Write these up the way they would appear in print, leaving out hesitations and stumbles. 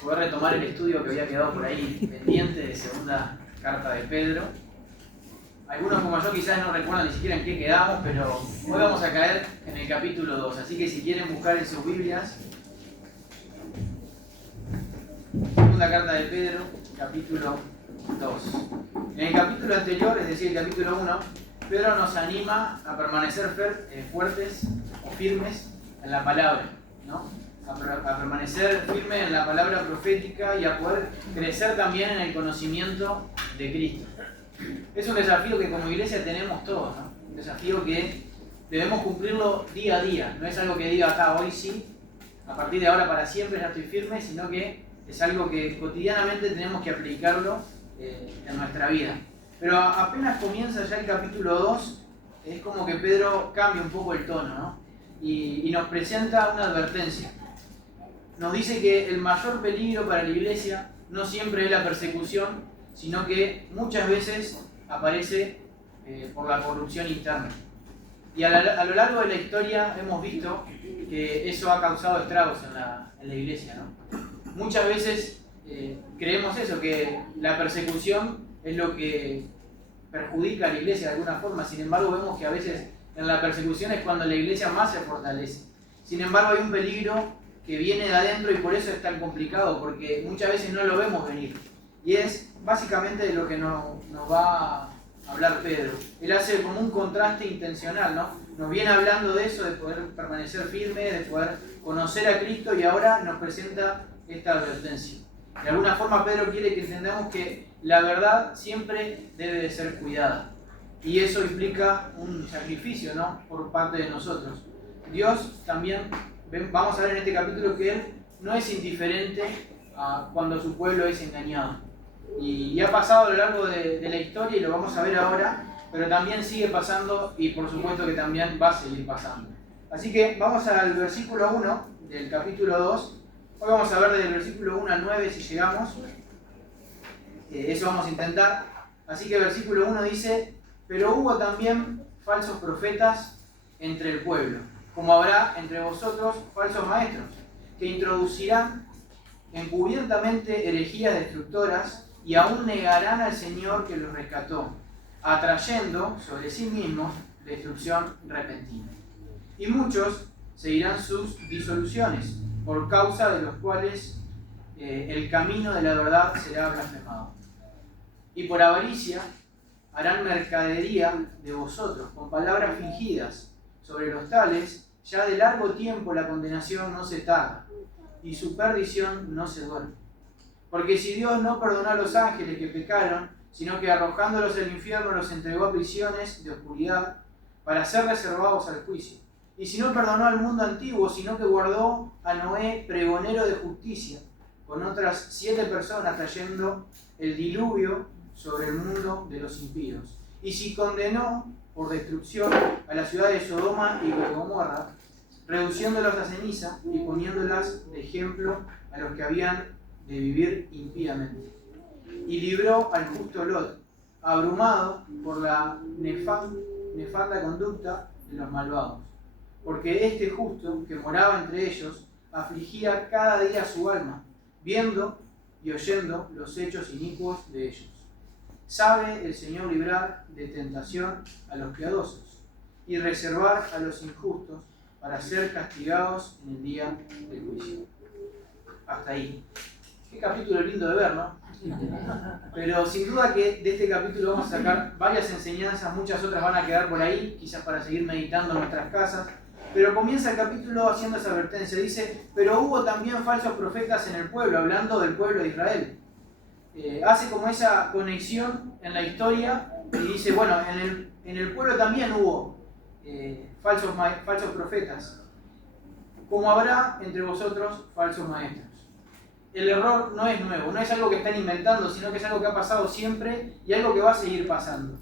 Poder retomar el estudio que había quedado por ahí pendiente de segunda carta de Pedro. Algunos como yo quizás no recuerdan ni siquiera en qué quedamos, pero hoy vamos a caer en el capítulo 2, así que si quieren buscar en sus Biblias, segunda carta de Pedro, capítulo 2. En el capítulo anterior, es decir, el capítulo 1, Pedro nos anima a permanecer fuertes o firmes en la palabra, ¿no? A permanecer firme en la palabra profética y a poder crecer también en el conocimiento de Cristo. Es un desafío que como iglesia tenemos todos, ¿no? Un desafío que debemos cumplirlo día a día. No es algo que diga acá hoy sí, a partir de ahora para siempre ya estoy firme, sino que es algo que cotidianamente tenemos que aplicarlo en nuestra vida. Pero apenas comienza ya el capítulo 2, es como que Pedro cambia un poco el tono, ¿no? Y nos presenta una advertencia. Nos dice que el mayor peligro para la iglesia no siempre es la persecución, sino que muchas veces aparece por la corrupción interna. Y a lo largo de la historia hemos visto que eso ha causado estragos en la iglesia, ¿no? Muchas veces creemos eso, que la persecución es lo que perjudica a la iglesia de alguna forma. Sin embargo, vemos que a veces en la persecución es cuando la iglesia más se fortalece. Sin embargo, hay un peligro que viene de adentro y por eso es tan complicado, porque muchas veces no lo vemos venir. Y es básicamente de lo que nos va a hablar Pedro. Él hace como un contraste intencional, ¿no? Nos viene hablando de eso, de poder permanecer firme, de poder conocer a Cristo, y ahora nos presenta esta advertencia. De alguna forma Pedro quiere que entendamos que la verdad siempre debe de ser cuidada. Y eso implica un sacrificio, ¿no? Por parte de nosotros. Dios también, vamos a ver en este capítulo que Él no es indiferente a cuando su pueblo es engañado. Y ha pasado a lo largo de la historia y lo vamos a ver ahora, pero también sigue pasando y por supuesto que también va a seguir pasando. Así que vamos al versículo 1 del capítulo 2. Hoy vamos a ver desde el versículo 1 al 9 si llegamos. Eso vamos a intentar. Así que el versículo 1 dice: pero hubo también falsos profetas entre el pueblo, como habrá entre vosotros falsos maestros, que introducirán encubiertamente herejías destructoras y aún negarán al Señor que los rescató, atrayendo sobre sí mismos destrucción repentina. Y muchos seguirán sus disoluciones, por causa de los cuales el camino de la verdad será blasfemado. Y por avaricia harán mercadería de vosotros con palabras fingidas. Sobre los tales, ya de largo tiempo la condenación no se tarda, y su perdición no se duerme. Porque si Dios no perdonó a los ángeles que pecaron, sino que arrojándolos al infierno los entregó a prisiones de oscuridad para ser reservados al juicio. Y si no perdonó al mundo antiguo, sino que guardó a Noé, pregonero de justicia, con otras 7 personas trayendo el diluvio sobre el mundo de los impíos. Y si condenó por destrucción a la ciudad de Sodoma y Gomorra, reduciéndolos a ceniza y poniéndolas de ejemplo a los que habían de vivir impíamente. Y libró al justo Lot, abrumado por la nefanda conducta de los malvados. Porque este justo, que moraba entre ellos, afligía cada día su alma, viendo y oyendo los hechos inicuos de ellos. Sabe el Señor librar de tentación a los piadosos y reservar a los injustos para ser castigados en el día del juicio. Hasta ahí. Qué capítulo lindo de ver, ¿no? Pero sin duda que de este capítulo vamos a sacar varias enseñanzas, muchas otras van a quedar por ahí, quizás para seguir meditando en nuestras casas. Pero comienza el capítulo haciendo esa advertencia. Dice: pero hubo también falsos profetas en el pueblo, hablando del pueblo de Israel. Hace como esa conexión en la historia y dice, bueno, en el pueblo también hubo falsos profetas, como habrá entre vosotros falsos maestros. El error no es nuevo, no es algo que están inventando, sino que es algo que ha pasado siempre y algo que va a seguir pasando.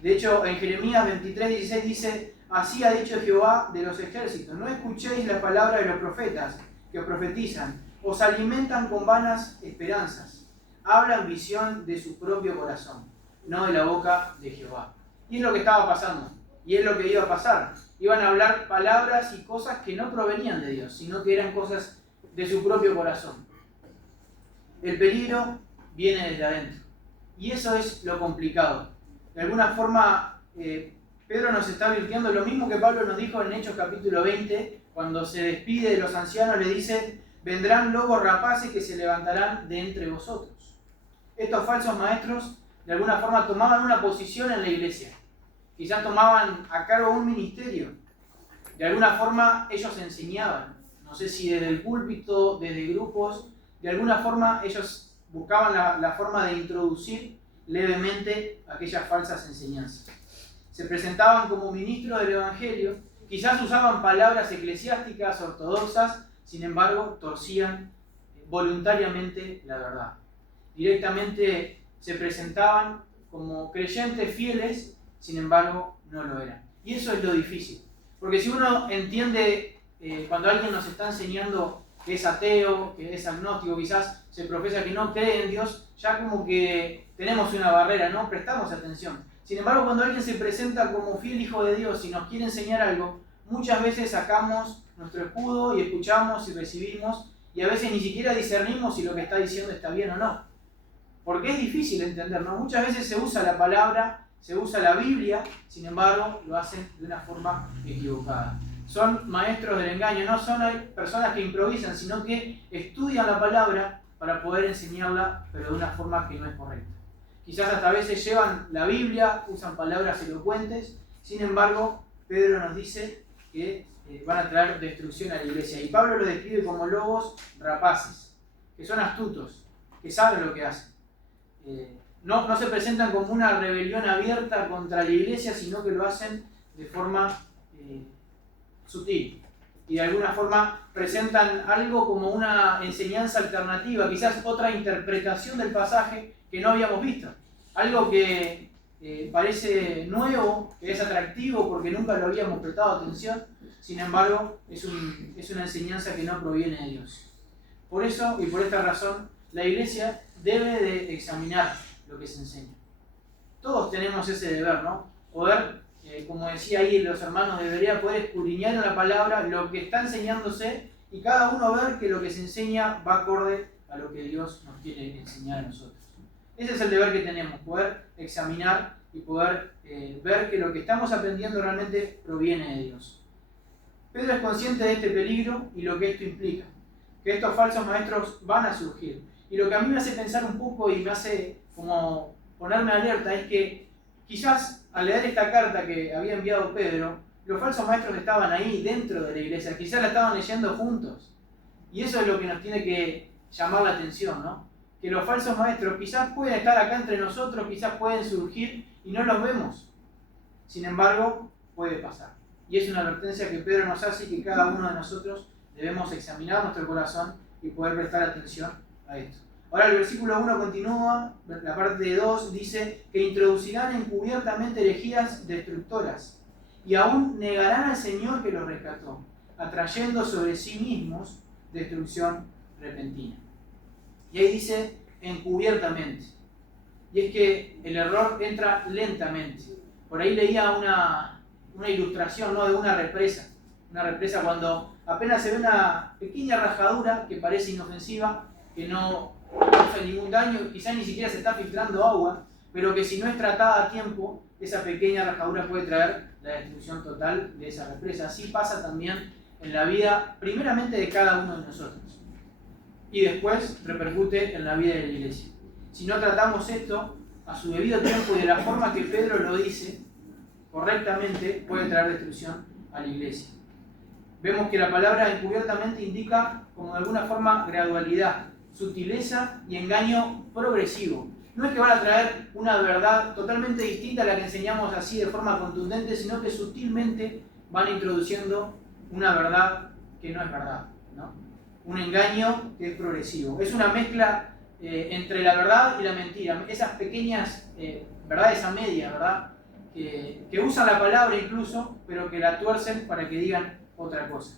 De hecho, en Jeremías 23:16 dice: así ha dicho Jehová de los ejércitos, no escuchéis la palabra de los profetas que os profetizan, os alimentan con vanas esperanzas. Hablan visión de su propio corazón, no de la boca de Jehová. Y es lo que estaba pasando, y es lo que iba a pasar. Iban a hablar palabras y cosas que no provenían de Dios, sino que eran cosas de su propio corazón. El peligro viene desde adentro. Y eso es lo complicado. De alguna forma, Pedro nos está advirtiendo lo mismo que Pablo nos dijo en Hechos capítulo 20, cuando se despide de los ancianos, le dice: vendrán lobos rapaces que se levantarán de entre vosotros. Estos falsos maestros de alguna forma tomaban una posición en la iglesia. Quizás tomaban a cargo un ministerio. De alguna forma ellos enseñaban. No sé si desde el púlpito, desde grupos. De alguna forma ellos buscaban la forma de introducir levemente aquellas falsas enseñanzas. Se presentaban como ministros del Evangelio. Quizás usaban palabras eclesiásticas ortodoxas. Sin embargo, torcían voluntariamente la verdad. Directamente se presentaban como creyentes fieles, sin embargo, no lo eran. Y eso es lo difícil. Porque si uno entiende, cuando alguien nos está enseñando que es ateo, que es agnóstico, quizás se profesa que no cree en Dios, ya como que tenemos una barrera, no prestamos atención. Sin embargo, cuando alguien se presenta como fiel hijo de Dios y nos quiere enseñar algo, muchas veces sacamos nuestro escudo y escuchamos y recibimos, y a veces ni siquiera discernimos si lo que está diciendo está bien o no. Porque es difícil entender, ¿no? Muchas veces se usa la palabra, se usa la Biblia, sin embargo, lo hacen de una forma equivocada. Son maestros del engaño, no son personas que improvisan, sino que estudian la palabra para poder enseñarla, pero de una forma que no es correcta. Quizás hasta a veces llevan la Biblia, usan palabras elocuentes, sin embargo, Pedro nos dice que van a traer destrucción a la iglesia. Y Pablo lo describe como lobos rapaces, que son astutos, que saben lo que hacen. No se presentan como una rebelión abierta contra la iglesia, sino que lo hacen de forma sutil. Y de alguna forma presentan algo como una enseñanza alternativa, quizás otra interpretación del pasaje que no habíamos visto. Algo que parece nuevo, que es atractivo porque nunca lo habíamos prestado atención, sin embargo es una enseñanza que no proviene de Dios. Por eso y por esta razón, la iglesia debe de examinar lo que se enseña. Todos tenemos ese deber, ¿no? Poder, como decía ahí los hermanos, debería poder escudriñar en la palabra lo que está enseñándose y cada uno ver que lo que se enseña va acorde a lo que Dios nos quiere enseñar a nosotros. Ese es el deber que tenemos, poder examinar y poder ver que lo que estamos aprendiendo realmente proviene de Dios. Pedro es consciente de este peligro y lo que esto implica, que estos falsos maestros van a surgir. Y lo que a mí me hace pensar un poco y me hace como ponerme alerta es que quizás al leer esta carta que había enviado Pedro, los falsos maestros estaban ahí dentro de la iglesia, quizás la estaban leyendo juntos. Y eso es lo que nos tiene que llamar la atención, ¿no? Que los falsos maestros quizás pueden estar acá entre nosotros, quizás pueden surgir y no los vemos. Sin embargo, puede pasar. Y es una advertencia que Pedro nos hace y que cada uno de nosotros debemos examinar nuestro corazón y poder prestar atención a esto. Ahora el versículo 1 continúa, la parte 2 dice que introducirán encubiertamente herejías destructoras y aún negarán al Señor que los rescató, atrayendo sobre sí mismos destrucción repentina. Y ahí dice encubiertamente. Y es que el error entra lentamente. Por ahí leía una ilustración, ¿no?, de una represa. Una represa cuando apenas se ve una pequeña rajadura que parece inofensiva, que no hace ningún daño, quizás ni siquiera se está filtrando agua, pero que si no es tratada a tiempo, esa pequeña rajadura puede traer la destrucción total de esa represa. Así pasa también en la vida, primeramente de cada uno de nosotros, y después repercute en la vida de la iglesia. Si no tratamos esto a su debido tiempo y de la forma que Pedro lo dice, correctamente, puede traer destrucción a la iglesia. Vemos que la palabra encubiertamente indica como de alguna forma gradualidad, sutileza y engaño progresivo. No es que van a traer una verdad totalmente distinta a la que enseñamos así de forma contundente, sino que sutilmente van introduciendo una verdad que no es verdad, ¿no? Un engaño que es progresivo. Es una mezcla entre la verdad y la mentira. Esas pequeñas verdades a media, ¿verdad? Que usan la palabra incluso, pero que la tuercen para que digan otra cosa.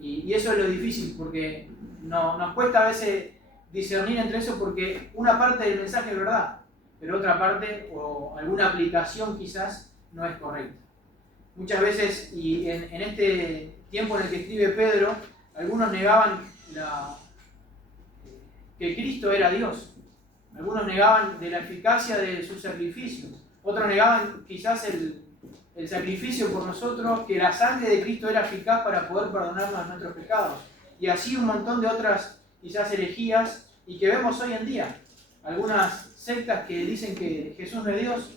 Y eso es lo difícil, porque nos cuesta a veces discernir entre eso, porque una parte del mensaje es verdad, pero otra parte o alguna aplicación quizás no es correcta. Muchas veces, y en este tiempo en el que escribe Pedro, algunos negaban que Cristo era Dios. Algunos negaban de la eficacia de sus sacrificios. Otros negaban quizás el sacrificio por nosotros, que la sangre de Cristo era eficaz para poder perdonarnos nuestros pecados. Y así un montón de otras quizás herejías y que vemos hoy en día. Algunas sectas que dicen que Jesús no es Dios,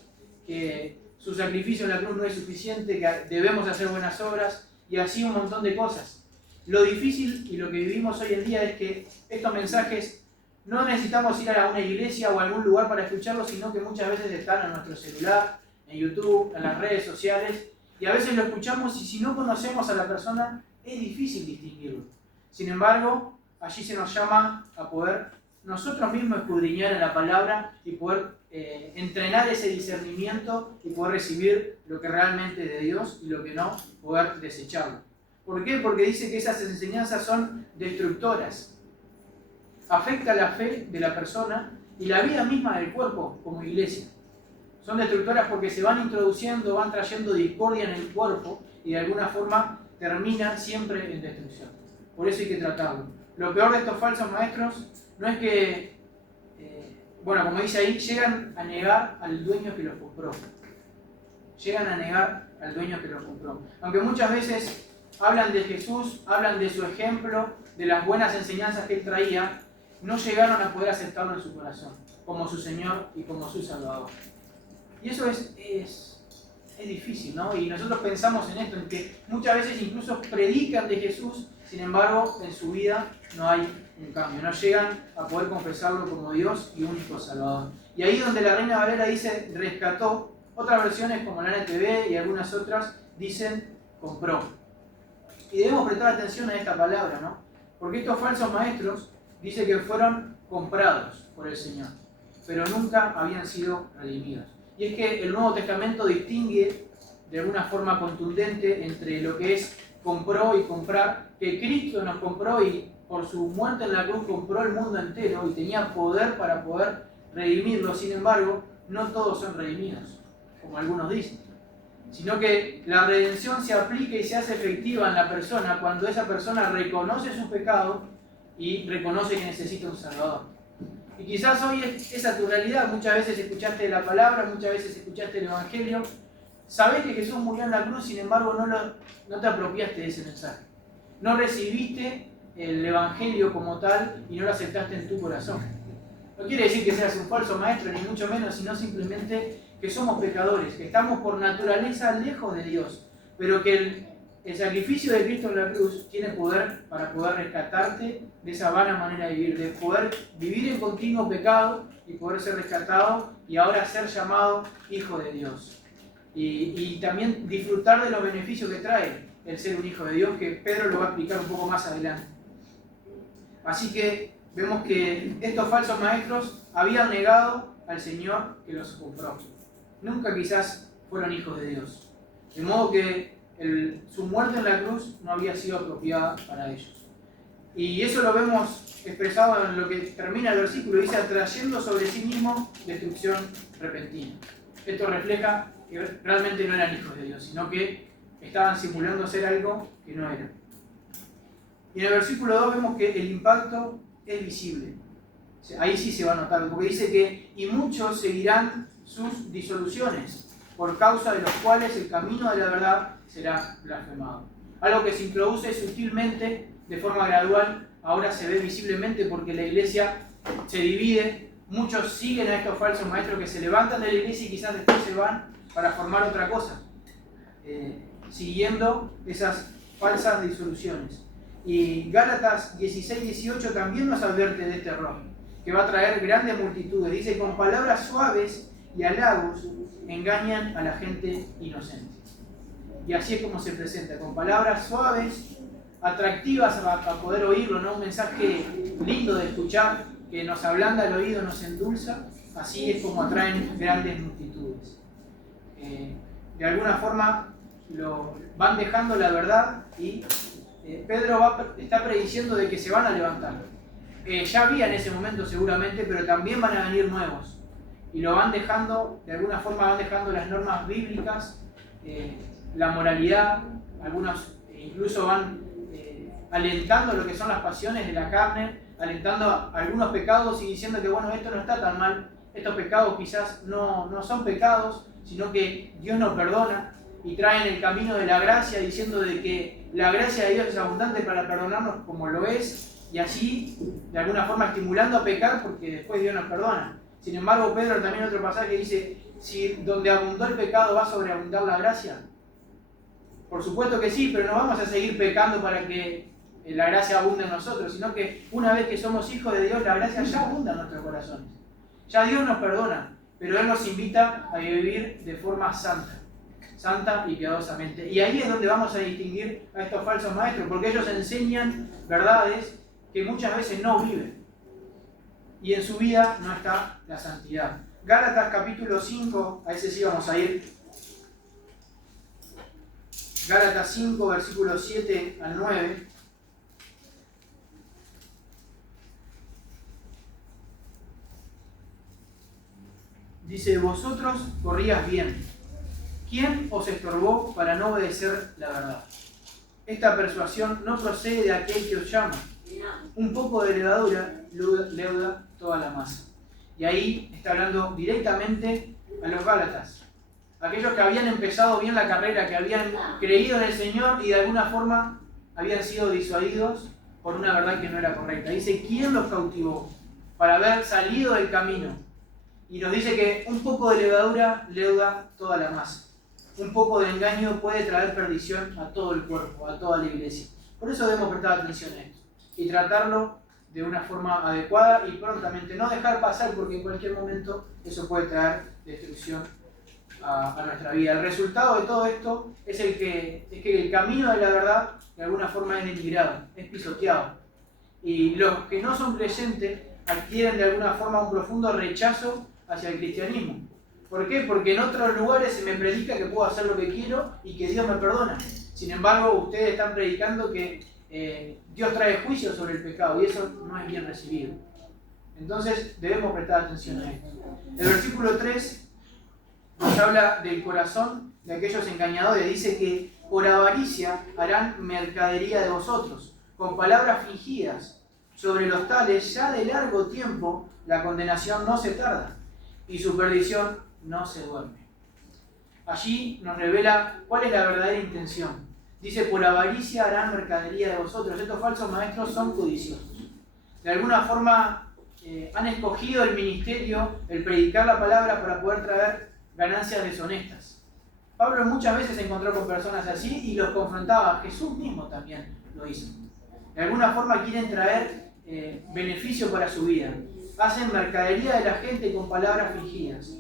que su sacrificio en la cruz no es suficiente, que debemos hacer buenas obras y así un montón de cosas. Lo difícil y lo que vivimos hoy en día es que estos mensajes no necesitamos ir a una iglesia o a algún lugar para escucharlos, sino que muchas veces están en nuestro celular, en YouTube, en las redes sociales, y a veces lo escuchamos y si no conocemos a la persona es difícil distinguirlo. Sin embargo, allí se nos llama a poder nosotros mismos escudriñar en la palabra y poder entrenar ese discernimiento y poder recibir lo que realmente es de Dios y lo que no, poder desecharlo. ¿Por qué? Porque dice que esas enseñanzas son destructoras. Afecta la fe de la persona y la vida misma del cuerpo como iglesia. Son destructoras porque se van introduciendo, van trayendo discordia en el cuerpo y de alguna forma termina siempre en destrucción. Por eso hay que tratarlo. Lo peor de estos falsos maestros no es que, como dice ahí, llegan a negar al dueño que los compró. Llegan a negar al dueño que los compró. Aunque muchas veces hablan de Jesús, hablan de su ejemplo, de las buenas enseñanzas que él traía, no llegaron a poder aceptarlo en su corazón, como su Señor y como su Salvador. Y eso es difícil, ¿no? Y nosotros pensamos en esto, en que muchas veces incluso predican de Jesús, sin embargo, en su vida no hay un cambio, no llegan a poder confesarlo como Dios y único Salvador. Y ahí donde la Reina Valera dice rescató, otras versiones como la NTV y algunas otras dicen compró. Y debemos prestar atención a esta palabra, ¿no? Porque estos falsos maestros dice que fueron comprados por el Señor, pero nunca habían sido redimidos. Y es que el Nuevo Testamento distingue de alguna forma contundente entre lo que es compró y comprar, que Cristo nos compró y por su muerte en la cruz compró el mundo entero y tenía poder para poder redimirlo. Sin embargo, no todos son redimidos, como algunos dicen, sino que la redención se aplica y se hace efectiva en la persona cuando esa persona reconoce su pecado y reconoce que necesita un Salvador. Y quizás hoy esa es tu realidad. Muchas veces escuchaste la palabra, muchas veces escuchaste el Evangelio, sabés que Jesús murió en la cruz, sin embargo no te apropiaste de ese mensaje. No recibiste el Evangelio como tal y no lo aceptaste en tu corazón. No quiere decir que seas un falso maestro, ni mucho menos, sino simplemente que somos pecadores, que estamos por naturaleza lejos de Dios, pero que el sacrificio de Cristo en la cruz tiene poder para poder rescatarte de esa vana manera de vivir, de poder vivir en continuo pecado y poder ser rescatado y ahora ser llamado hijo de Dios. Y también disfrutar de los beneficios que trae el ser un hijo de Dios, que Pedro lo va a explicar un poco más adelante. Así que vemos que estos falsos maestros habían negado al Señor que los compró. Nunca quizás fueron hijos de Dios. De modo que su muerte en la cruz no había sido apropiada para ellos. Y eso lo vemos expresado en lo que termina el versículo, dice, atrayendo sobre sí mismo destrucción repentina. Esto refleja que realmente no eran hijos de Dios, sino que estaban simulando ser algo que no eran. Y en el versículo 2 vemos que el impacto es visible. Ahí sí se va a notar, porque dice que y muchos seguirán sus disoluciones, por causa de los cuales el camino de la verdad será blasfemado. Algo que se introduce sutilmente, de forma gradual, ahora se ve visiblemente porque la iglesia se divide. Muchos siguen a estos falsos maestros que se levantan de la iglesia y quizás después se van para formar otra cosa, siguiendo esas falsas disoluciones. Y Gálatas 16-18 también nos advierte de este error, que va a traer grandes multitudes. Dice, con palabras suaves y halagos engañan a la gente inocente. Y así es como se presenta, con palabras suaves, atractivas para poder oírlo, ¿no? Un mensaje lindo de escuchar, que nos ablanda el oído, nos endulza. Así es como atraen grandes multitudes. De alguna forma van dejando la verdad y Pedro está prediciendo de que se van a levantar. Ya había en ese momento seguramente, pero también van a venir nuevos. Y lo van dejando, de alguna forma van dejando las normas bíblicas, la moralidad, algunos incluso van alentando lo que son las pasiones de la carne, alentando algunos pecados y diciendo que bueno, esto no está tan mal, estos pecados quizás no son pecados, sino que Dios nos perdona, y traen el camino de la gracia diciendo de que la gracia de Dios es abundante para perdonarnos como lo es, y así de alguna forma estimulando a pecar porque después Dios nos perdona. Sin embargo, Pedro también en otro pasaje dice, si donde abundó el pecado va a sobreabundar la gracia. Por supuesto que sí, pero no vamos a seguir pecando para que la gracia abunde en nosotros, sino que una vez que somos hijos de Dios, la gracia ya abunda en nuestros corazones. Ya Dios nos perdona, pero Él nos invita a vivir de forma santa y piadosamente. Y ahí es donde vamos a distinguir a estos falsos maestros, porque ellos enseñan verdades que muchas veces no viven. Y en su vida no está la santidad. Gálatas capítulo 5, a ese sí vamos a ir. Gálatas 5, versículos 7 al 9. Dice, vosotros corrías bien. ¿Quién os estorbó para no obedecer la verdad? Esta persuasión no procede de aquel que os llama. Un poco de levadura leuda toda la masa. Y ahí está hablando directamente a los Gálatas. Aquellos que habían empezado bien la carrera, que habían creído en el Señor y de alguna forma habían sido disuadidos por una verdad que no era correcta. Dice, ¿quién los cautivó para haber salido del camino? Y nos dice que un poco de levadura leuda toda la masa. Un poco de engaño puede traer perdición a todo el cuerpo, a toda la iglesia. Por eso debemos prestar atención a esto y tratarlo de una forma adecuada y prontamente. No dejar pasar porque en cualquier momento eso puede traer destrucción a nuestra vida. El resultado de todo esto es que el camino de la verdad de alguna forma es denigrado, es pisoteado. Y los que no son creyentes adquieren de alguna forma un profundo rechazo hacia el cristianismo. ¿Por qué? Porque en otros lugares se me predica que puedo hacer lo que quiero y que Dios me perdona. Sin embargo, ustedes están predicando que Dios trae juicio sobre el pecado y eso no es bien recibido. Entonces debemos prestar atención a esto. El versículo 3 nos habla del corazón de aquellos engañadores. Dice que por avaricia harán mercadería de vosotros, con palabras fingidas. Sobre los tales ya de largo tiempo la condenación no se tarda y su perdición no se duerme. Allí nos revela cuál es la verdadera intención. Dice, por avaricia harán mercadería de vosotros. Estos falsos maestros son codiciosos. De alguna forma han escogido el ministerio, el predicar la palabra para poder traer ganancias deshonestas. Pablo muchas veces se encontró con personas así y los confrontaba. Jesús mismo también lo hizo. De alguna forma quieren traer beneficio para su vida. Hacen mercadería de la gente con palabras fingidas.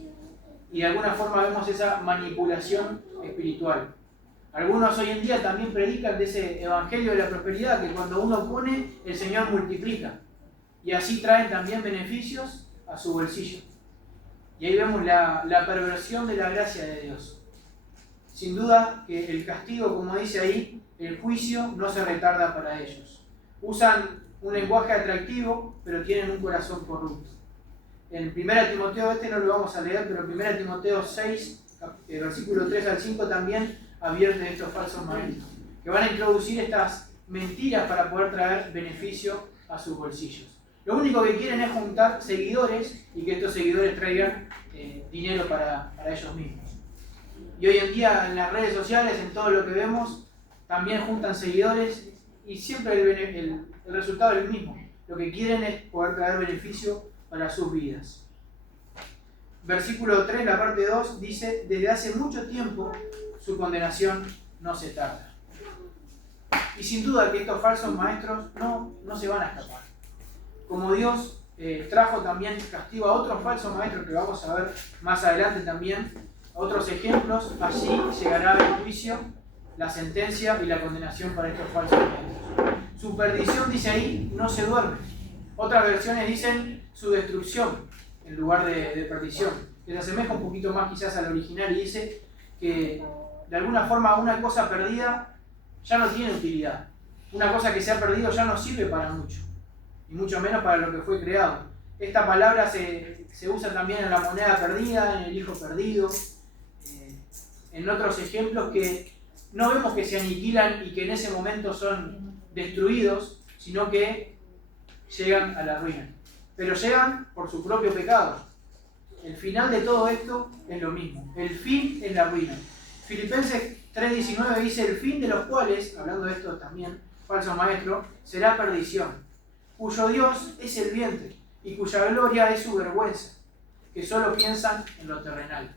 Y de alguna forma vemos esa manipulación espiritual. Algunos hoy en día también predican de ese evangelio de la prosperidad, que cuando uno pone, el Señor multiplica. Y así traen también beneficios a su bolsillo. Y ahí vemos la perversión de la gracia de Dios. Sin duda que el castigo, como dice ahí, el juicio no se retarda para ellos. Usan un lenguaje atractivo, pero tienen un corazón corrupto. En 1 Timoteo, no lo vamos a leer, pero en 1 Timoteo 6, versículo 3 al 5 también advierte estos falsos maestros, que van a introducir estas mentiras para poder traer beneficio a sus bolsillos. Lo único que quieren es juntar seguidores y que estos seguidores traigan dinero para ellos mismos. Y hoy en día en las redes sociales, en todo lo que vemos, también juntan seguidores y siempre el resultado es el mismo. Lo que quieren es poder traer beneficio para sus vidas. Versículo 3, la parte 2, dice, desde hace mucho tiempo su condenación no se tarda. Y sin duda que estos falsos maestros no se van a escapar. Como Dios trajo también castigo a otros falsos maestros que vamos a ver más adelante también, a otros ejemplos, allí llegará el juicio, la sentencia y la condenación para estos falsos maestros. Su perdición, dice ahí, no se duerme. Otras versiones dicen su destrucción en lugar de perdición, que se asemeja un poquito más quizás al original y dice que de alguna forma una cosa perdida ya no tiene utilidad. Una cosa que se ha perdido ya no sirve para mucho, y mucho menos para lo que fue creado. Esta palabra se usa también en la moneda perdida, en el hijo perdido, en otros ejemplos que no vemos que se aniquilan y que en ese momento son destruidos, sino que llegan a la ruina. Pero llegan por su propio pecado. El final de todo esto es lo mismo. El fin es la ruina. Filipenses 3:19 dice: el fin de los cuales, hablando de esto también, falso maestro, será perdición, cuyo Dios es el vientre y cuya gloria es su vergüenza, que solo piensan en lo terrenal.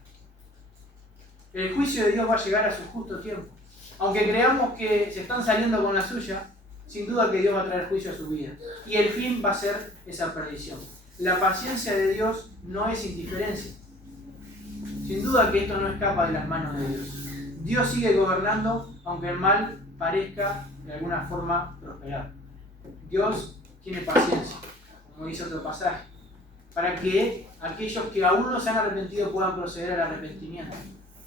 El juicio de Dios va a llegar a su justo tiempo. Aunque creamos que se están saliendo con la suya, sin duda que Dios va a traer juicio a su vida. Y el fin va a ser esa perdición. La paciencia de Dios no es indiferencia. Sin duda que esto no escapa de las manos de Dios. Dios sigue gobernando, aunque el mal parezca de alguna forma prosperar. Dios tiene paciencia, como dice otro pasaje, para que aquellos que aún no se han arrepentido puedan proceder al arrepentimiento.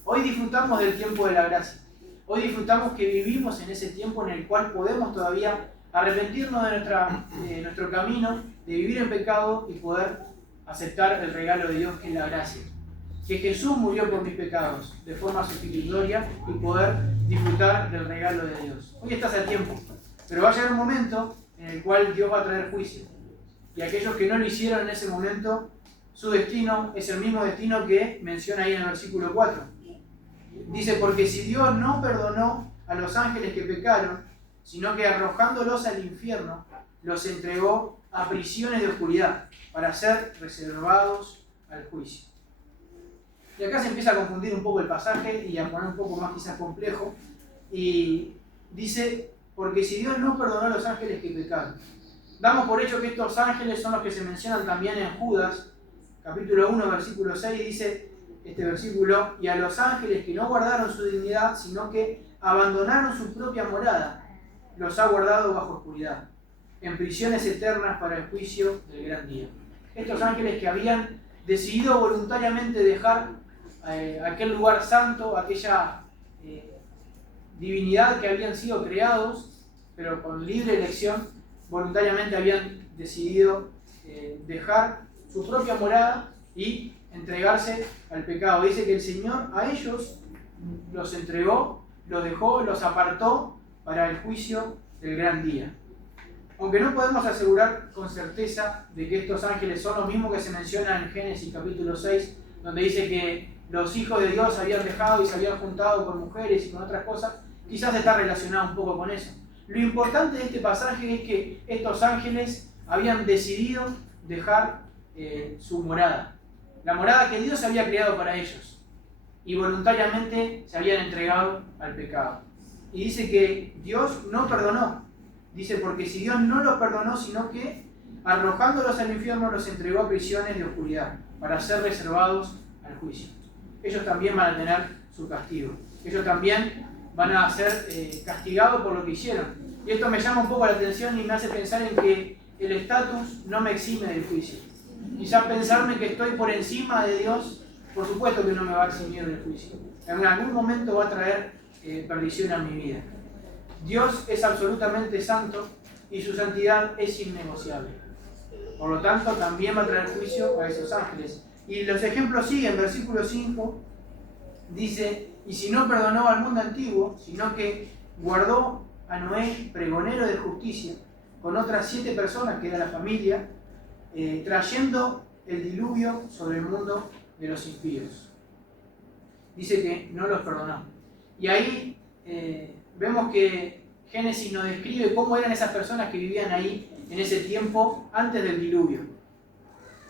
Hoy disfrutamos del tiempo de la gracia. Hoy disfrutamos que vivimos en ese tiempo en el cual podemos todavía arrepentirnos de nuestro camino, de vivir en pecado y poder aceptar el regalo de Dios, que es la gracia. Que Jesús murió por mis pecados de forma sustitutoria y poder disfrutar del regalo de Dios. Hoy estás a tiempo, pero va a llegar un momento en el cual Dios va a traer juicio. Y aquellos que no lo hicieron en ese momento, su destino es el mismo destino que menciona ahí en el versículo 4. Dice: porque si Dios no perdonó a los ángeles que pecaron, sino que arrojándolos al infierno, los entregó a prisiones de oscuridad para ser reservados al juicio. Y acá se empieza a confundir un poco el pasaje y a poner un poco más quizás complejo. Y dice: porque si Dios no perdonó a los ángeles que pecaron. Damos por hecho que estos ángeles son los que se mencionan también en Judas, capítulo 1, versículo 6, dice este versículo: y a los ángeles que no guardaron su dignidad, sino que abandonaron su propia morada, los ha guardado bajo oscuridad, en prisiones eternas para el juicio del gran día. Estos ángeles que habían decidido voluntariamente dejar aquel lugar santo, aquella divinidad que habían sido creados, pero con libre elección, voluntariamente habían decidido dejar su propia morada y entregarse al pecado. Dice que el Señor a ellos los entregó, los dejó, los apartó para el juicio del gran día. Aunque no podemos asegurar con certeza de que estos ángeles son los mismos que se mencionan en Génesis capítulo 6, donde dice que los hijos de Dios habían dejado y se habían juntado con mujeres y con otras cosas, quizás está relacionado un poco con eso. Lo importante de este pasaje es que estos ángeles habían decidido dejar su morada, la morada que Dios había creado para ellos, y voluntariamente se habían entregado al pecado. Y dice que Dios no perdonó. Dice: porque si Dios no los perdonó, sino que arrojándolos al infierno los entregó a prisiones de oscuridad para ser reservados al juicio. Ellos también van a tener su castigo. Ellos también van a ser castigados por lo que hicieron. Y esto me llama un poco la atención y me hace pensar en que el estatus no me exime del juicio. Quizás pensarme que estoy por encima de Dios, por supuesto que no me va a eximir del juicio. En algún momento va a traer perdición a mi vida. Dios es absolutamente santo y su santidad es innegociable. Por lo tanto, también va a traer juicio a esos ángeles. Y los ejemplos siguen. Versículo 5 dice: y si no perdonó al mundo antiguo, sino que guardó a Noé, pregonero de justicia, con otras 7 personas que era la familia, trayendo el diluvio sobre el mundo de los impíos. Dice que no los perdonó. Y ahí vemos que Génesis nos describe cómo eran esas personas que vivían ahí en ese tiempo antes del diluvio.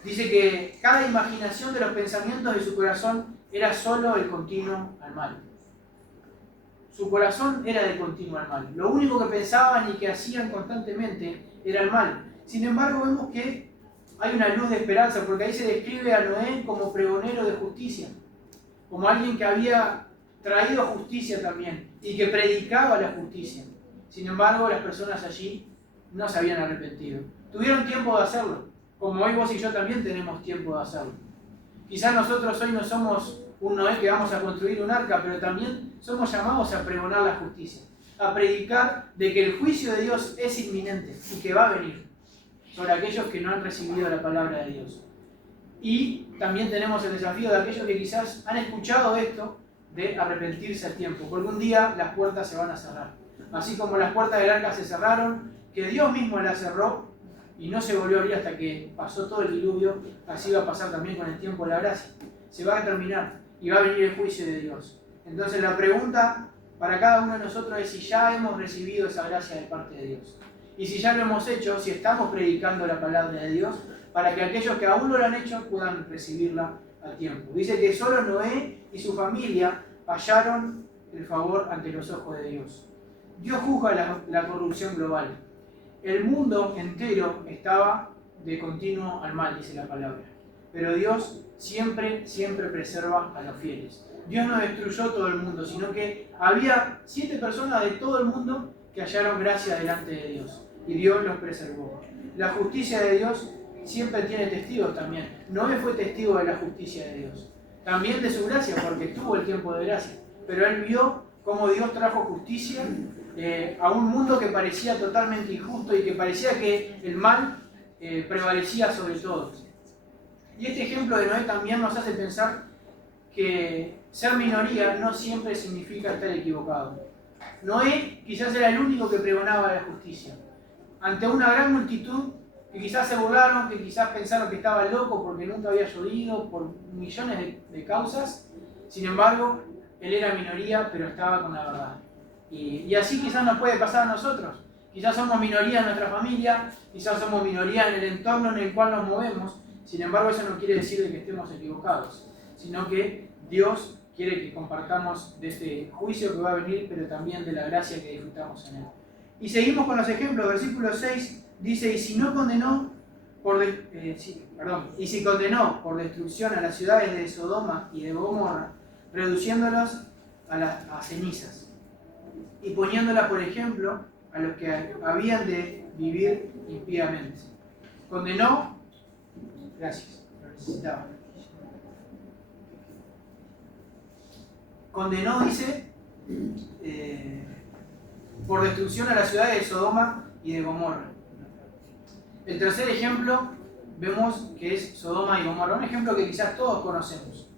Dice que cada imaginación de los pensamientos de su corazón era solo el continuo al mal. Su corazón era de continuo al mal. Lo único que pensaban y que hacían constantemente era el mal. Sin embargo, vemos que hay una luz de esperanza, porque ahí se describe a Noé como pregonero de justicia, como alguien que había traído justicia también y que predicaba la justicia. Sin embargo, las personas allí no se habían arrepentido. Tuvieron tiempo de hacerlo, como hoy vos y yo también tenemos tiempo de hacerlo. Quizás nosotros hoy no somos un Noé que vamos a construir un arca, pero también somos llamados a pregonar la justicia, a predicar de que el juicio de Dios es inminente y que va a venir sobre aquellos que no han recibido la palabra de Dios. Y también tenemos el desafío de aquellos que quizás han escuchado esto, de arrepentirse a tiempo, porque un día las puertas se van a cerrar. Así como las puertas del arca se cerraron, que Dios mismo las cerró, y no se volvió a abrir hasta que pasó todo el diluvio. Así va a pasar también con el tiempo de la gracia. Se va a terminar y va a venir el juicio de Dios. Entonces la pregunta para cada uno de nosotros es si ya hemos recibido esa gracia de parte de Dios. Y si ya lo hemos hecho, si estamos predicando la palabra de Dios, para que aquellos que aún no lo han hecho puedan recibirla a tiempo. Dice que solo Noé y su familia hallaron el favor ante los ojos de Dios. Dios juzga la corrupción global. El mundo entero estaba de continuo al mal, dice la palabra. Pero Dios siempre preserva a los fieles. Dios no destruyó todo el mundo, sino que había 7 personas de todo el mundo que hallaron gracia delante de Dios. Y Dios los preservó. La justicia de Dios siempre tiene testigos también. Noé fue testigo de la justicia de Dios. También de su gracia, porque tuvo el tiempo de gracia. Pero él vio cómo Dios trajo justicia a un mundo que parecía totalmente injusto y que parecía que el mal prevalecía sobre todos. Y este ejemplo de Noé también nos hace pensar que ser minoría no siempre significa estar equivocado. Noé quizás era el único que pregonaba la justicia. Ante una gran multitud que quizás se burlaron, que quizás pensaron que estaba loco porque nunca había llovido, por millones de causas. Sin embargo, él era minoría, pero estaba con la verdad. Y así quizás nos puede pasar a nosotros. Quizás somos minoría en nuestra familia, quizás somos minoría en el entorno en el cual nos movemos. Sin embargo, eso no quiere decir de que estemos equivocados, sino que Dios quiere que compartamos de este juicio que va a venir, pero también de la gracia que disfrutamos en él. Y seguimos con los ejemplos. Versículo 6 dice: y si condenó por destrucción a las ciudades de Sodoma y de Gomorra, reduciéndolas a cenizas, y poniéndola por ejemplo a los que habían de vivir impíamente. Condenó, gracias, lo necesitaba. Condenó, dice, por destrucción a las ciudades de Sodoma y de Gomorra. El tercer ejemplo vemos que es Sodoma y Gomorra, un ejemplo que quizás todos conocemos.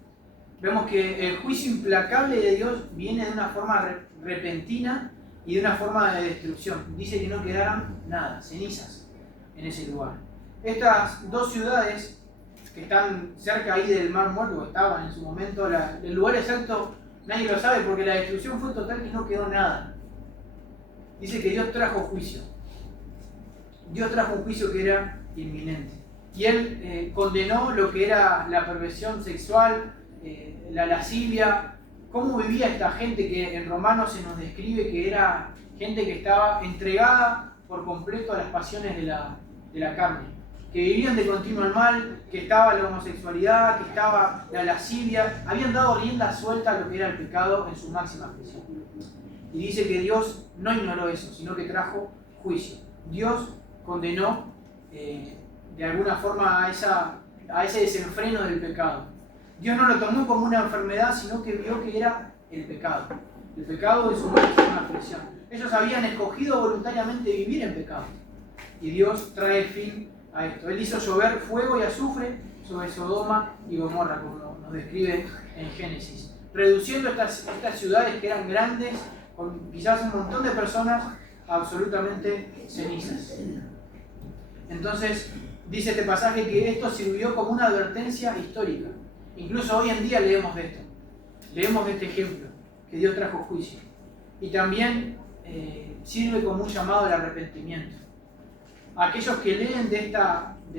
Vemos que el juicio implacable de Dios viene de una forma repentina y de una forma de destrucción. Dice que no quedaron nada, cenizas en ese lugar. Estas dos ciudades que están cerca ahí del Mar Muerto, o estaban en su momento, el lugar exacto nadie lo sabe porque la destrucción fue total y no quedó nada. Dice que Dios trajo juicio. Dios trajo un juicio que era inminente. Y Él condenó lo que era la perversión sexual, la lascivia, cómo vivía esta gente que en Romanos se nos describe que era gente que estaba entregada por completo a las pasiones de la carne, que vivían de continuo al mal, que estaba la homosexualidad, que estaba la lascivia, habían dado rienda suelta a lo que era el pecado en su máxima expresión. Y dice que Dios no ignoró eso, sino que trajo juicio. Dios condenó de alguna forma a ese desenfreno del pecado. Dios no lo tomó como una enfermedad, sino que vio que era el pecado. El pecado es su máxima expresión. Ellos habían escogido voluntariamente vivir en pecado. Y Dios trae fin a esto. Él hizo llover fuego y azufre sobre Sodoma y Gomorra, como nos describe en Génesis, reduciendo estas ciudades que eran grandes, con quizás un montón de personas, a absolutamente cenizas. Entonces, dice este pasaje que esto sirvió como una advertencia histórica. Incluso hoy en día leemos de esto. Leemos de este ejemplo, que Dios trajo juicio. Y también sirve como un llamado al arrepentimiento. Aquellos que leen de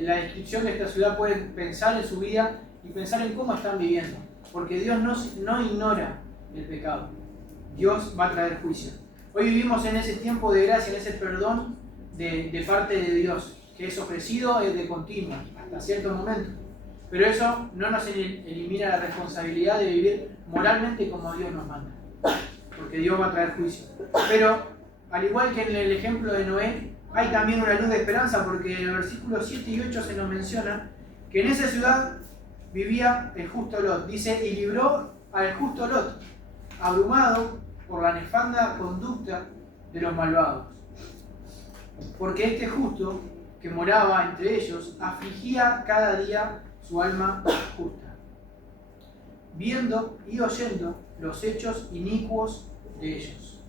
la descripción de esta ciudad pueden pensar en su vida y pensar en cómo están viviendo. Porque Dios no ignora el pecado. Dios va a traer juicio. Hoy vivimos en ese tiempo de gracia, en ese perdón de parte de Dios, que es ofrecido de continuo, hasta cierto momento. Pero eso no nos elimina la responsabilidad de vivir moralmente como Dios nos manda, porque Dios va a traer juicio. Pero, al igual que en el ejemplo de Noé, hay también una luz de esperanza, porque en el versículo 7 y 8 se nos menciona que en esa ciudad vivía el justo Lot. Dice, y libró al justo Lot, abrumado por la nefanda conducta de los malvados. Porque este justo, que moraba entre ellos, afligía cada día su alma justa, viendo y oyendo los hechos inicuos de ellos.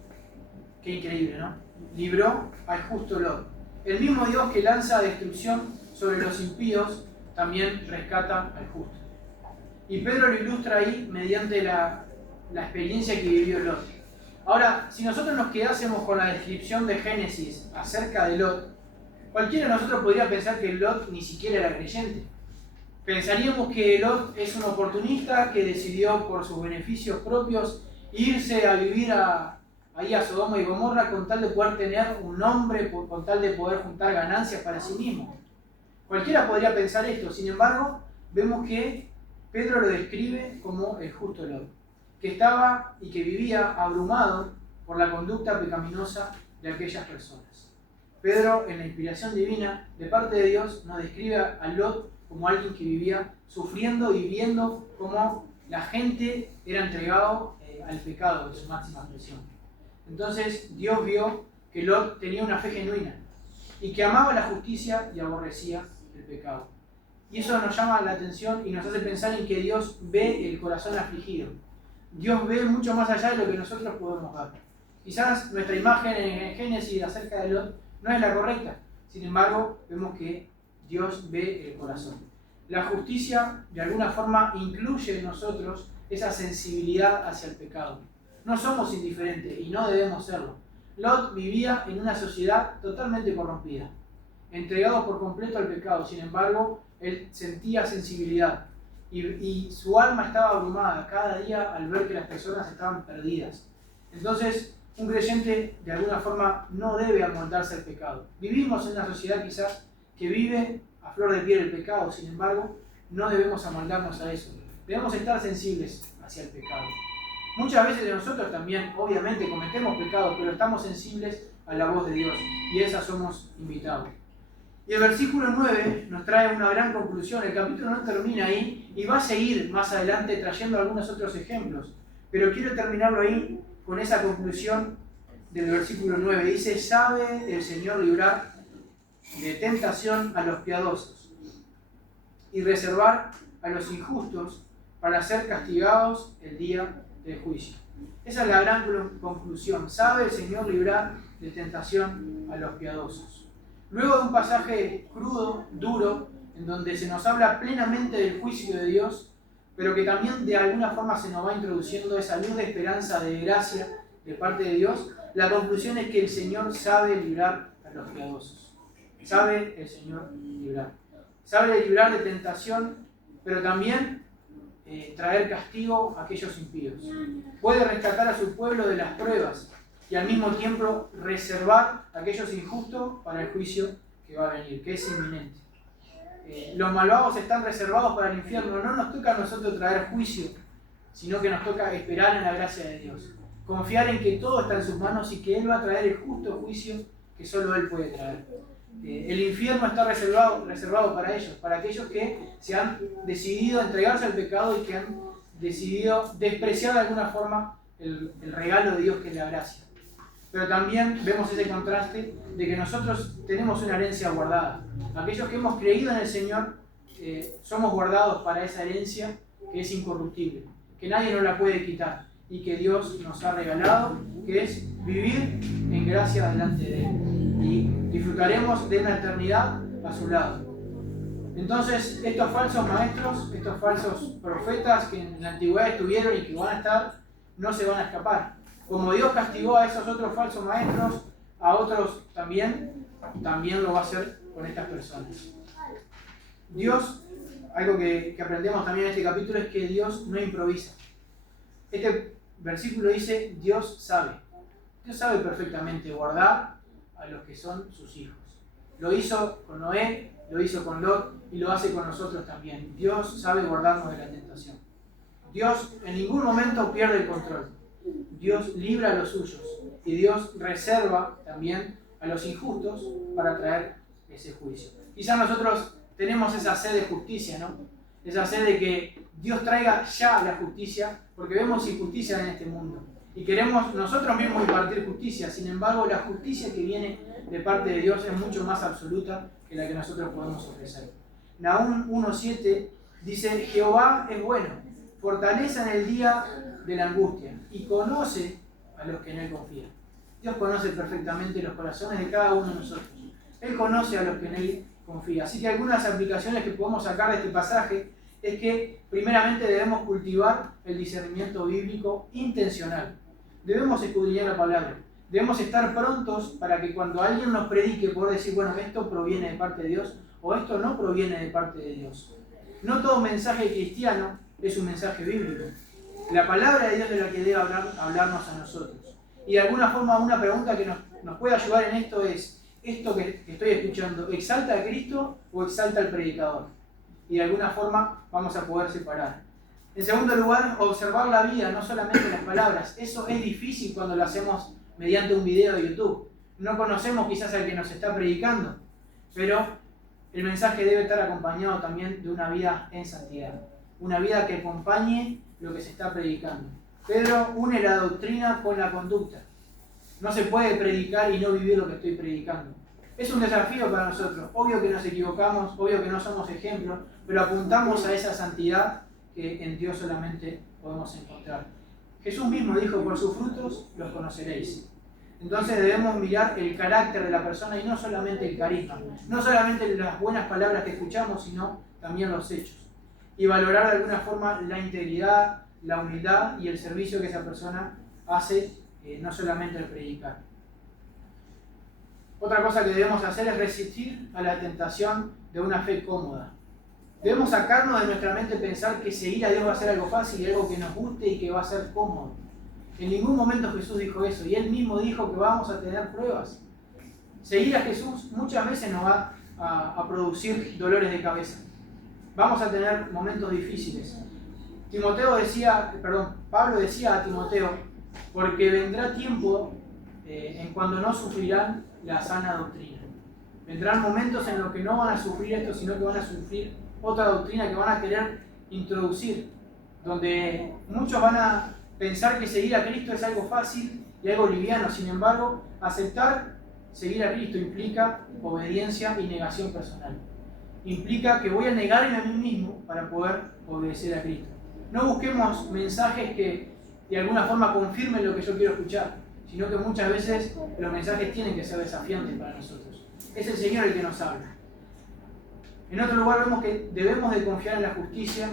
Qué increíble, ¿no? Libró al justo Lot. el mismo Dios que lanza destrucción sobre los impíos, también rescata al justo. Y Pedro lo ilustra ahí mediante la experiencia que vivió Lot. Ahora, si nosotros nos quedásemos con la descripción de Génesis acerca de Lot, cualquiera de nosotros podría pensar que Lot ni siquiera era creyente. Pensaríamos que Lot es un oportunista que decidió por sus beneficios propios irse a vivir ahí a Sodoma y Gomorra con tal de poder tener un nombre, con tal de poder juntar ganancias para sí mismo. Cualquiera podría pensar esto, sin embargo, vemos que Pedro lo describe como el justo Lot, que estaba y que vivía abrumado por la conducta pecaminosa de aquellas personas. Pedro, en la inspiración divina de parte de Dios, nos describe a Lot como alguien que vivía sufriendo y viendo cómo la gente era entregado al pecado de su máxima expresión. Entonces Dios vio que Lot tenía una fe genuina y que amaba la justicia y aborrecía el pecado. Y eso nos llama la atención y nos hace pensar en que Dios ve el corazón afligido. Dios ve mucho más allá de lo que nosotros podemos ver. Quizás nuestra imagen en Génesis acerca de Lot no es la correcta. Sin embargo, vemos que Dios ve el corazón. La justicia, de alguna forma, incluye en nosotros esa sensibilidad hacia el pecado. No somos indiferentes y no debemos serlo. Lot vivía en una sociedad totalmente corrompida, entregado por completo al pecado. Sin embargo, él sentía sensibilidad y su alma estaba abrumada cada día al ver que las personas estaban perdidas. Entonces, un creyente de alguna forma no debe amoldarse al pecado. Vivimos en una sociedad quizás que vive a flor de piel el pecado, sin embargo, no debemos amoldarnos a eso. Debemos estar sensibles hacia el pecado. Muchas veces nosotros también, obviamente, cometemos pecados, pero estamos sensibles a la voz de Dios y esas somos invitados. Y el versículo 9 nos trae una gran conclusión. El capítulo no termina ahí y va a seguir más adelante trayendo algunos otros ejemplos. Pero quiero terminarlo ahí con esa conclusión del versículo 9. Dice: sabe el Señor librar de tentación a los piadosos y reservar a los injustos para ser castigados el día del juicio. Esa es la gran conclusión. Sabe el Señor librar de tentación a los piadosos. Luego de un pasaje crudo, duro, en donde se nos habla plenamente del juicio de Dios, pero que también de alguna forma se nos va introduciendo esa luz de esperanza, de gracia de parte de Dios, la conclusión es que el Señor sabe librar a los piadosos. Sabe el Señor librar. Sabe librar de tentación, pero también traer castigo a aquellos impíos. Puede rescatar a su pueblo de las pruebas y al mismo tiempo reservar a aquellos injustos para el juicio que va a venir, que es inminente. Los malvados están reservados para el infierno. No nos toca a nosotros traer juicio, sino que nos toca esperar en la gracia de Dios. Confiar en que todo está en sus manos y que Él va a traer el justo juicio que solo Él puede traer. El infierno está reservado para ellos, para aquellos que se han decidido entregarse al pecado y que han decidido despreciar de alguna forma el regalo de Dios que es la gracia. Pero también vemos ese contraste de que nosotros tenemos una herencia guardada. Aquellos que hemos creído en el Señor somos guardados para esa herencia que es incorruptible, que nadie nos la puede quitar y que Dios nos ha regalado, que es vivir en gracia delante de Él. Y disfrutaremos de una eternidad a su lado. Entonces, estos falsos maestros, estos falsos profetas que en la antigüedad estuvieron y que van a estar, no se van a escapar. Como Dios castigó a esos otros falsos maestros, a otros también lo va a hacer con estas personas. Dios, algo que aprendemos también en este capítulo es que Dios no improvisa. Este versículo dice: Dios sabe. Dios sabe perfectamente guardar a los que son sus hijos. Lo hizo con Noé, lo hizo con Lot y lo hace con nosotros también. Dios sabe guardarnos de la tentación. Dios en ningún momento pierde el control. Dios libra a los suyos y Dios reserva también a los injustos para traer ese juicio. Quizás nosotros tenemos esa sed de justicia, ¿no? Esa sed de que Dios traiga ya la justicia, porque vemos injusticia en este mundo y queremos nosotros mismos impartir justicia. Sin embargo, la justicia que viene de parte de Dios es mucho más absoluta que la que nosotros podemos ofrecer. Nahum 1:7 dice: Jehová es bueno, fortaleza en el día de la angustia y conoce a los que en Él confían. Dios conoce perfectamente los corazones de cada uno de nosotros. Él conoce a los que en Él confían. Así que algunas aplicaciones que podemos sacar de este pasaje es que primeramente debemos cultivar el discernimiento bíblico intencional. Debemos escudriñar la palabra. Debemos estar prontos para que cuando alguien nos predique poder decir, bueno, esto proviene de parte de Dios o esto no proviene de parte de Dios. No todo mensaje cristiano es un mensaje bíblico. La palabra de Dios es la que debe hablarnos a nosotros. Y de alguna forma una pregunta que nos puede ayudar en esto es, ¿esto que estoy escuchando exalta a Cristo o exalta al predicador? Y de alguna forma vamos a poder separar. En segundo lugar, observar la vida, no solamente las palabras. Eso es difícil cuando lo hacemos mediante un video de YouTube. No conocemos quizás al que nos está predicando, pero el mensaje debe estar acompañado también de una vida en santidad. Una vida que acompañe lo que se está predicando. Pedro une la doctrina con la conducta. No se puede predicar y no vivir lo que estoy predicando. Es un desafío para nosotros. Obvio que nos equivocamos, obvio que no somos ejemplos, pero apuntamos a esa santidad que en Dios solamente podemos encontrar. Jesús mismo dijo, por sus frutos los conoceréis. Entonces debemos mirar el carácter de la persona y no solamente el carisma, no solamente las buenas palabras que escuchamos, sino también los hechos. Y valorar de alguna forma la integridad, la humildad y el servicio que esa persona hace, no solamente al predicar. Otra cosa que debemos hacer es resistir a la tentación de una fe cómoda. Debemos sacarnos de nuestra mente pensar que seguir a Dios va a ser algo fácil y algo que nos guste y que va a ser cómodo. En ningún momento Jesús dijo eso y Él mismo dijo que vamos a tener pruebas. Seguir a Jesús muchas veces nos va a producir dolores de cabeza. Vamos a tener momentos difíciles. Pablo decía a Timoteo, porque vendrá tiempo en cuando no sufrirán la sana doctrina. Vendrán momentos en los que no van a sufrir esto, sino que van a sufrir otra doctrina que van a querer introducir, donde muchos van a pensar que seguir a Cristo es algo fácil y algo liviano. Sin embargo, aceptar seguir a Cristo implica obediencia y negación personal. Implica que voy a negarme a mí mismo para poder obedecer a Cristo. No busquemos mensajes que de alguna forma confirmen lo que yo quiero escuchar, sino que muchas veces los mensajes tienen que ser desafiantes para nosotros. Es el Señor el que nos habla. En otro lugar vemos que debemos de confiar en la justicia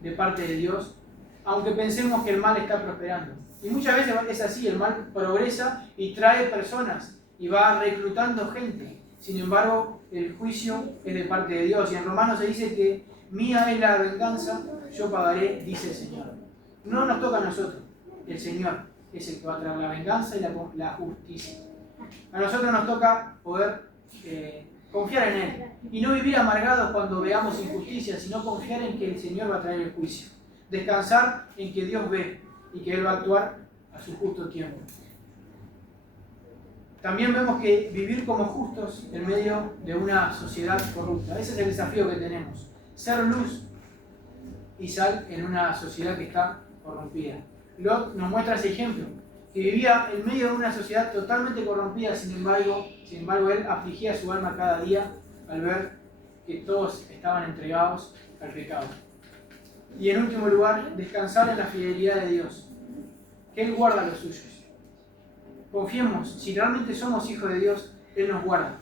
de parte de Dios, aunque pensemos que el mal está prosperando. Y muchas veces es así, el mal progresa y trae personas y va reclutando gente. Sin embargo, el juicio es de parte de Dios. Y en Romanos se dice que mía es la venganza, yo pagaré, dice el Señor. No nos toca a nosotros, el Señor es el que va a traer la venganza y la justicia. A nosotros nos toca poder confiar en Él y no vivir amargados cuando veamos injusticia, sino confiar en que el Señor va a traer el juicio. Descansar en que Dios ve y que Él va a actuar a su justo tiempo. También vemos que vivir como justos en medio de una sociedad corrupta. Ese es el desafío que tenemos. Ser luz y sal en una sociedad que está corrompida. Lot nos muestra ese ejemplo, que vivía en medio de una sociedad totalmente corrompida, sin embargo él afligía su alma cada día al ver que todos estaban entregados al pecado. Y en último lugar, descansar en la fidelidad de Dios, que Él guarda a los suyos. Confiemos, si realmente somos hijos de Dios, Él nos guarda.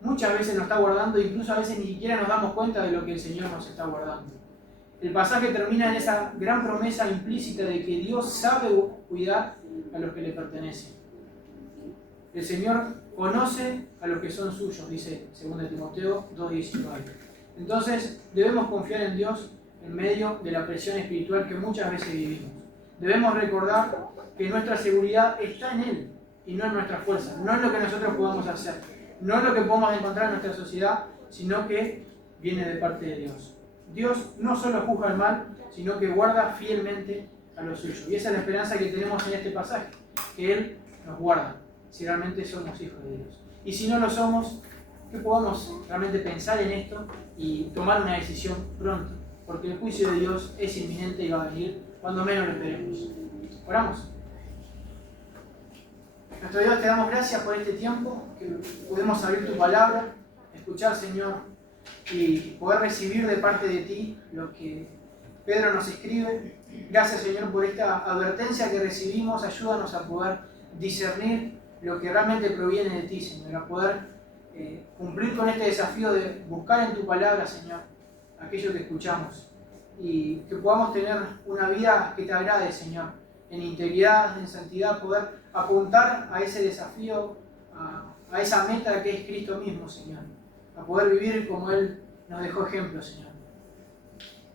Muchas veces nos está guardando, incluso a veces ni siquiera nos damos cuenta de lo que el Señor nos está guardando. El pasaje termina en esa gran promesa implícita de que Dios sabe cuidar a los que le pertenecen. El Señor conoce a los que son suyos, dice 2 Timoteo 2:19. Entonces debemos confiar en Dios en medio de la presión espiritual que muchas veces vivimos. Debemos recordar que nuestra seguridad está en Él y no en nuestra fuerza, no en lo que nosotros podamos hacer, no en lo que podamos encontrar en nuestra sociedad, sino que viene de parte de Dios. Dios no solo juzga el mal, sino que guarda fielmente a los suyos. Y esa es la esperanza que tenemos en este pasaje, que Él nos guarda, si realmente somos hijos de Dios. Y si no lo somos, que podamos realmente pensar en esto y tomar una decisión pronto, porque el juicio de Dios es inminente y va a venir cuando menos lo esperemos. Oramos. Nuestro Dios, te damos gracias por este tiempo, que podemos abrir tu palabra, escuchar, Señor, y poder recibir de parte de ti lo que Pedro nos escribe. Gracias, Señor, por esta advertencia que recibimos. Ayúdanos a poder discernir lo que realmente proviene de ti, Señor, a poder cumplir con este desafío de buscar en tu palabra, Señor, aquello que escuchamos, y que podamos tener una vida que te agrade, Señor, en integridad, en santidad, poder apuntar a ese desafío, a esa meta que es Cristo mismo, Señor, a poder vivir como Él nos dejó ejemplo, Señor.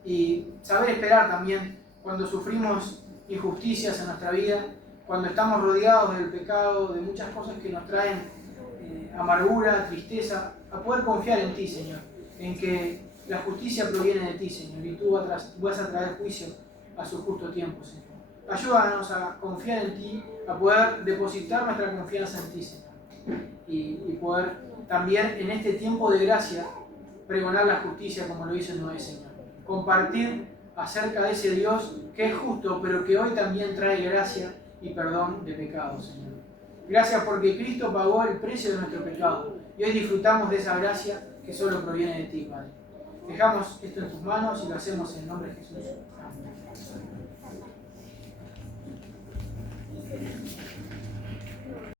Y saber esperar también cuando sufrimos injusticias en nuestra vida, cuando estamos rodeados del pecado, de muchas cosas que nos traen amargura, tristeza, a poder confiar en ti, Señor, en que la justicia proviene de ti, Señor, y tú vas a traer juicio a su justo tiempo, Señor. Ayúdanos a confiar en ti, a poder depositar nuestra confianza en ti, Señor, y poder también en este tiempo de gracia pregonar la justicia como lo hizo Noé, Señor. Compartir acerca de ese Dios que es justo, pero que hoy también trae gracia y perdón de pecados, Señor. Gracias porque Cristo pagó el precio de nuestro pecado y hoy disfrutamos de esa gracia que solo proviene de ti, Padre. Dejamos esto en tus manos y lo hacemos en el nombre de Jesús. Amén.